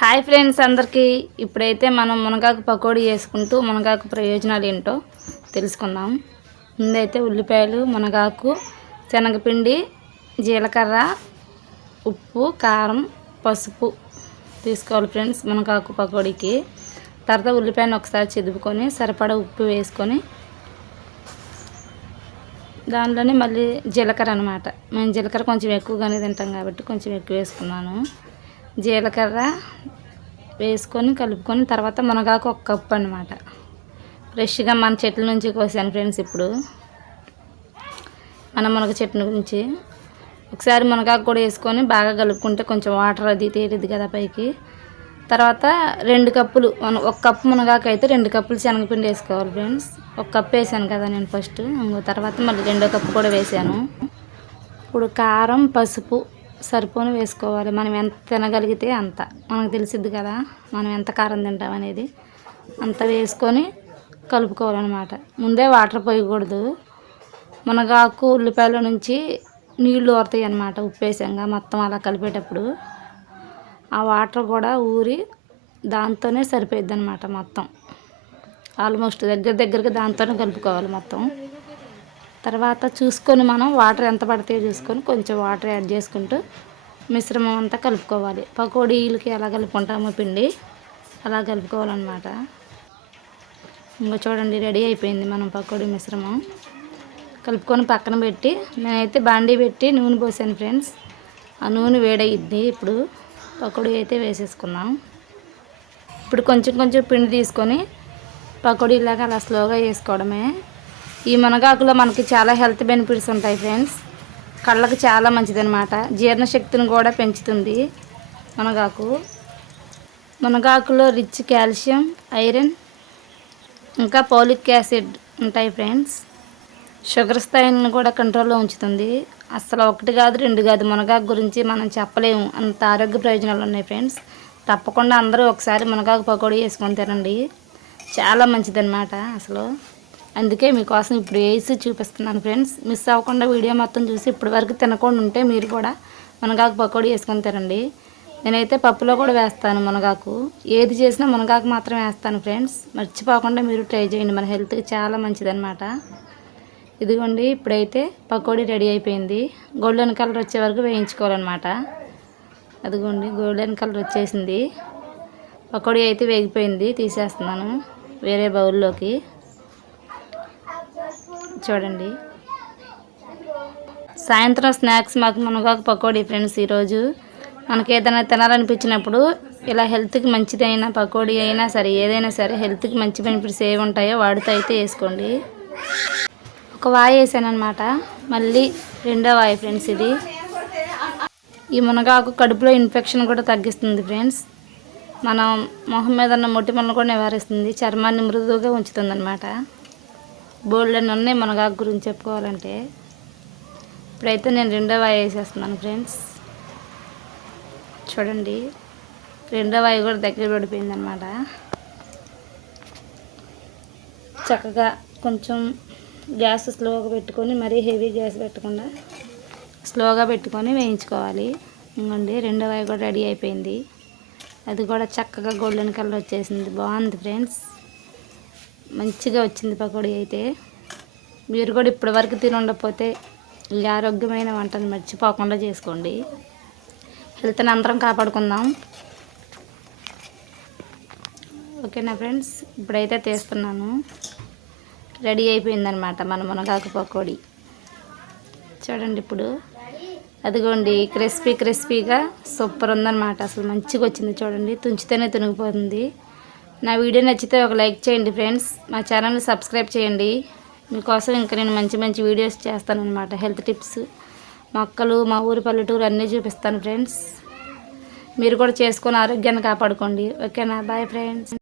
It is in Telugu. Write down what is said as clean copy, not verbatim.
హాయ్ ఫ్రెండ్స్ అందరికీ ఇప్పుడైతే మనం మునగాకు పకోడీ చేసుకుంటూ మునగాకు ప్రయోజనాలు ఏంటో తెలుసుకుందాం. ముందైతే ఉల్లిపాయలు, మునగాకు, శనగపిండి, జీలకర్ర, ఉప్పు, కారం, పసుపు తీసుకోవాలి ఫ్రెండ్స్ మునగాకు పకోడీకి. తర్వాత ఉల్లిపాయను ఒకసారి చెదుపుకొని సరిపడా ఉప్పు వేసుకొని దానిలోనే మళ్ళీ జీలకర్ర అనమాట. మేము జీలకర్ర కొంచెం ఎక్కువగానే తింటాం కాబట్టి కొంచెం ఎక్కువ వేసుకున్నాను. జీలకర్ర వేసుకొని కలుపుకొని తర్వాత మునగాకు ఒక కప్పు అనమాట. ఫ్రెష్గా మన చెట్ల నుంచి కోసాను ఫ్రెండ్స్. ఇప్పుడు మన మునగ చెట్ల నుంచి ఒకసారి మునగాకు కూడా వేసుకొని బాగా కలుపుకుంటే కొంచెం వాటర్ అది తేలిద్ది కదా పైకి. తర్వాత 2 కప్పులు ఒక కప్పు మునగాకు అయితే 2 కప్పులు శనగపిండి వేసుకోవాలి ఫ్రెండ్స్. ఒక కప్పు వేసాను కదా నేను ఫస్ట్, తర్వాత మళ్ళీ 2వ కప్పు కూడా వేసాను. ఇప్పుడు కారం, పసుపు సరిపోని వేసుకోవాలి. మనం ఎంత తినగలిగితే అంత, మనకు తెలిసిద్ది కదా మనం ఎంత కారం తింటాం అనేది. అంత వేసుకొని కలుపుకోవాలన్నమాట. ముందే వాటర్ పోయకూడదు. మునగాకు ఉల్లిపాయల నుంచి నీళ్లు ఊరుతాయి అన్నమాట. ఉప్పు వేసాక మొత్తం అలా కలిపేటప్పుడు ఆ వాటర్ కూడా ఊరి దాంతోనే సరిపోయిద్ది అనమాట. మొత్తం ఆల్మోస్ట్ దగ్గరగా దాంతోనే కలుపుకోవాలి మొత్తం. తర్వాత చూసుకొని మనం వాటర్ ఎంత పడతాయో చూసుకొని కొంచెం వాటర్ యాడ్ చేసుకుంటూ మిశ్రమం అంతా కలుపుకోవాలి. పకోడీలకి ఎలా కలుపుకుంటామో పిండి అలా కలుపుకోవాలన్నమాట. ఇంకా చూడండి రెడీ అయిపోయింది మనం పకోడీ మిశ్రమం. కలుపుకొని పక్కన పెట్టి నేనైతే బాండీ పెట్టి నూనె పోసాను ఫ్రెండ్స్. ఆ నూనె వేడయిద్ది. ఇప్పుడు పకోడీ అయితే వేసేసుకున్నాం. ఇప్పుడు కొంచెం పిండి తీసుకొని పకోడీలాగా అలా స్లోగా వేసుకోవడమే. ఈ మునగాకులో మనకి చాలా హెల్త్ బెనిఫిట్స్ ఉంటాయి ఫ్రెండ్స్. కళ్ళకు చాలా మంచిదన్నమాట. జీర్ణశక్తిని కూడా పెంచుతుంది మునగాకులో రిచ్ కాల్షియం, ఐరన్, ఇంకా ఫోలిక్ యాసిడ్ ఉంటాయి ఫ్రెండ్స్. షుగర్ స్థాయిలను కూడా కంట్రోల్లో ఉంచుతుంది. అసలు 1 కాదు 2 కాదు మునగాకు గురించి మనం చెప్పలేము, అంత ఆరోగ్య ప్రయోజనాలు ఉన్నాయి ఫ్రెండ్స్. తప్పకుండా అందరూ ఒకసారి మునగాకు పకోడీ వేసుకొని తినండి. చాలా మంచిదన్నమాట అసలు. అందుకే మీకోసం ఇప్పుడు వేసి చూపిస్తున్నాను ఫ్రెండ్స్. మిస్ అవ్వకుండా వీడియో మొత్తం చూసి ఇప్పటి వరకు తినకుండా ఉంటే మీరు కూడా మునగాకు పకోడీ వేసుకొని తినండి. నేనైతే పప్పులో కూడా వేస్తాను మునగాకు. ఏది చేసినా మునగాకు మాత్రం వేస్తాను ఫ్రెండ్స్. మర్చిపోకుండా మీరు ట్రై చేయండి, మన హెల్త్కి చాలా మంచిదన్నమాట. ఇదిగోండి ఇప్పుడైతే పకోడీ రెడీ అయిపోయింది. గోల్డెన్ కలర్ వచ్చే వరకు వేయించుకోవాలన్నమాట. అదిగోండి గోల్డెన్ కలర్ వచ్చేసింది. పకోడీ అయితే వేగిపోయింది. తీసేస్తున్నాను వేరే బౌల్లోకి. చూడండి సాయంత్రం స్నాక్స్ మాకు మునగాకు పకోడీ ఫ్రెండ్స్. ఈరోజు మనకి ఏదైనా తినాలనిపించినప్పుడు ఇలా హెల్త్కి మంచిదైన పకోడీ అయినా సరే ఏదైనా సరే హెల్త్కి మంచి బెనిఫిట్స్ ఏవి ఉంటాయో వాడితో అయితే వేసుకోండి. ఒక వాయి వేసాను అనమాట. మళ్ళీ 2వ వాయి ఫ్రెండ్స్. ఇది ఈ మునగాకు కడుపులో ఇన్ఫెక్షన్ కూడా తగ్గిస్తుంది ఫ్రెండ్స్. మనం మొహం మీద ఉన్న మొటిమలను కూడా నివారిస్తుంది. చర్మాన్ని మృదువుగా ఉంచుతుంది అనమాట. బోల్డెన్ ఉన్నాయి మునగాకు గురించి చెప్పుకోవాలంటే. ఇప్పుడైతే నేను 2వ వాయి వేసేస్తున్నాను ఫ్రెండ్స్. చూడండి 2వ వాయి కూడా దగ్గర పడిపోయింది అనమాట. చక్కగా కొంచెం గ్యాస్ స్లోగా పెట్టుకొని, మరీ హెవీ గ్యాస్ పెట్టకుండా స్లోగా పెట్టుకొని వేయించుకోవాలి. ఇంకోండి 2వ వాయి కూడా రెడీ అయిపోయింది. అది కూడా చక్కగా గోల్డెన్ కలర్ వచ్చేసింది. బాగుంది ఫ్రెండ్స్. మంచిగా వచ్చింది పకోడీ అయితే. మీరు కూడా ఇప్పటి వరకు తిని ఉండకపోతే ఈ ఆరోగ్యమైన వంటను మర్చిపోకుండా చేసుకోండి. హెల్త్ని అందరం కాపాడుకుందాం. ఓకేనా ఫ్రెండ్స్. ఇప్పుడైతే తీస్తున్నాను. రెడీ అయిపోయిందనమాట మన మునగాకు పకోడీ. చూడండి ఇప్పుడు అదిగోండి క్రిస్పీగా సూపర్ ఉందన్నమాట. అసలు మంచిగా వచ్చింది. చూడండి తుంచితేనే తునిగిపోతుంది. నా వీడియో నచ్చితే ఒక లైక్ చేయండి ఫ్రెండ్స్. మా ఛానల్ని సబ్స్క్రైబ్ చేయండి. మీకోసం ఇంకా నేను మంచి వీడియోస్ చేస్తాను అనమాట. హెల్త్ టిప్స్, మొక్కలు, మా ఊరి పల్లెటూరు అన్నీ చూపిస్తాను ఫ్రెండ్స్. మీరు కూడా చేసుకొని ఆరోగ్యాన్ని కాపాడుకోండి. ఓకేనా. Bye friends.